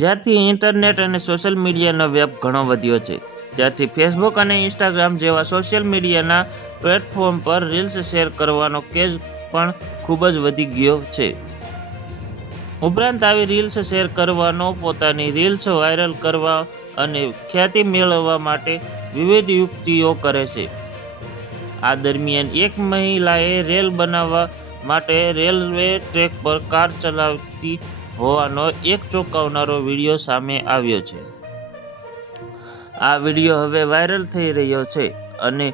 જ્યારથી ઇન્ટરનેટ અને સોશિયલ મીડિયાનો વેપ ઘણો વધ્યો છે, ત્યારથી ફેસબુક અને ઇન્સ્ટાગ્રામ જેવા સોશિયલ મીડિયાના પ્લેટફોર્મ પર રીલ્સ શેર કરવાનો ક્રેઝ પણ ખૂબ જ વધી ગયો છે. ઉપરાંત આવી રીલ્સ શેર કરવાનો, પોતાની રીલ્સ વાયરલ કરવા અને ખ્યાતિ મેળવવા માટે વિવિધ યુક્તિઓ કરે છે. આ દરમિયાન એક મહિલાએ રેલ બનાવવા માટે રેલવે ટ્રેક પર કાર ચલાવતી હોવાનો એક ચોંકાવનારો વિડીયો સામે આવ્યો છે. આ વિડીયો હવે વાયરલ થઈ રહ્યો છે અને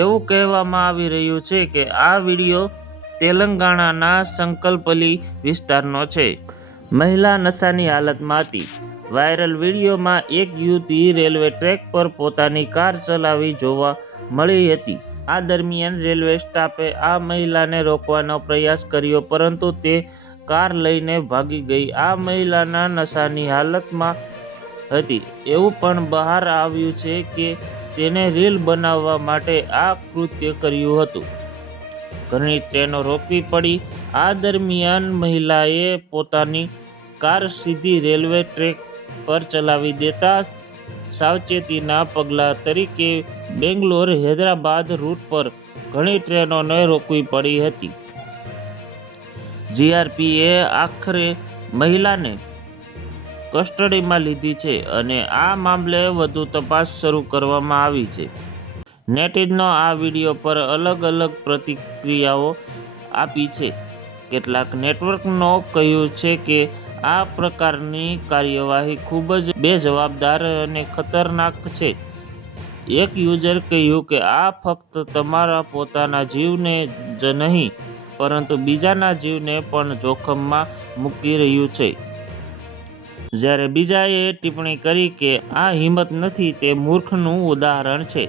એવું કહેવામાં આવી રહ્યું છે કે આ વિડીયો તેલંગાણાના સંકલપલ્લી વિસ્તારનો છે. મહિલા નશાની હાલતમાં હતી. વાયરલ વિડીયોમાં એક યુવતી રેલવે ટ્રેક પર પોતાની કાર ચલાવી જોવા મળી હતી. આ દરમિયાન રેલવે સ્ટાફે આ મહિલાને રોકવાનો પ્રયાસ કર્યો, પરંતુ તે કાર લઈને ભાગી ગઈ. આ મહિલાના નશાની હાલતમાં હતી. એવું પણ બહાર આવ્યું છે કે તેને રીલ બનાવવા માટે આ કૃત્ય કર્યું હતું. ઘણી ટ્રેનો રોકવી પડી. આ દરમિયાન મહિલાએ પોતાની કાર સીધી રેલવે ટ્રેક પર ચલાવી દેતા સાવચેતીના પગલા તરીકે બેંગ્લોર-હૈદરાબાદ રૂટ પર ઘણી ટ્રેનોને રોકવી પડી હતી. જીઆરપીએ આખરે મહિલાને કસ્ટડીમાં લીધી છે અને આ મામલે વધુ તપાસ શરૂ કરવામાં આવી છે. નેટિઝનો આ વિડીયો પર અલગ અલગ પ્રતિક્રિયાઓ આપી છે. કેટલાક નેટવર્કનો કહ્યું છે કે આ પ્રકારની કાર્યવાહી ખૂબ જ બેજવાબદાર અને ખતરનાક છે. એક યુઝરે કહ્યું કે આ ફક્ત તમારા પોતાના જીવને જ નહીં, પરંતુ બીજાના જીવને પણ જોખમમાં મૂકી રહ્યું છે. જ્યારે બીજાએ ટિપ્પણી કરી કે આ હિંમત નથી, તે મૂર્ખનું ઉદાહરણ છે.